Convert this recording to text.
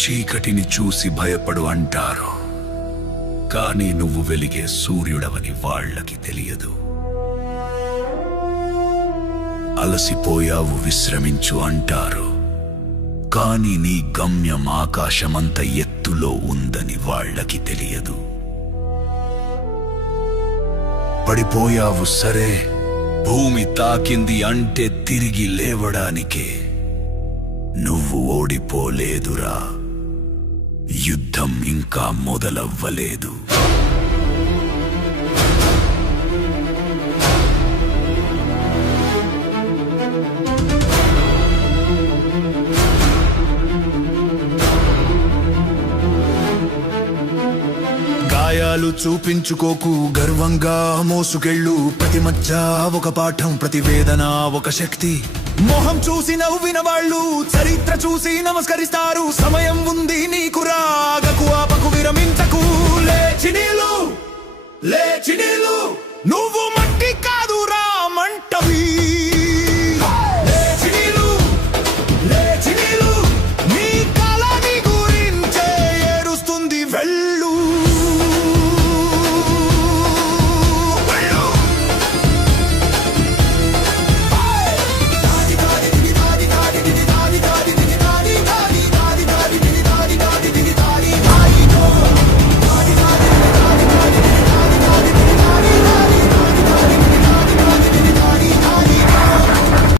చీకటిని చూసి భయపడు అంటారు, కానీ నువ్వు వెలిగే సూర్యుడవని వాళ్ళకి తెలియదు. అలసిపోయావు విశ్రమించు అంటారు, కానీ నీ గమ్యం ఆకాశమంత ఎత్తులో ఉందని వాళ్ళకి తెలియదు. పడిపోయావు సరే, భూమి తాకింది అంటే తిరిగి లేవడానికే. నువ్వు ఓడిపోలేదురా, యుద్ధం ఇంకా మొదలవ్వలేదు. గాయాలు చూపించుకోకు, గర్వంగా మోసుకెళ్ళు. ప్రతి మధ్య ఒక పాఠం, ప్రతి వేదన ఒక శక్తి. మొహం చూసి నవ్విన వాళ్ళు చరిత్ర చూసి నమస్కరిస్తారు. సమయం ఉంది నీకు, రాగకు ఆపకు విరమించకు. లేచి నీళ్ళు, నువ్వు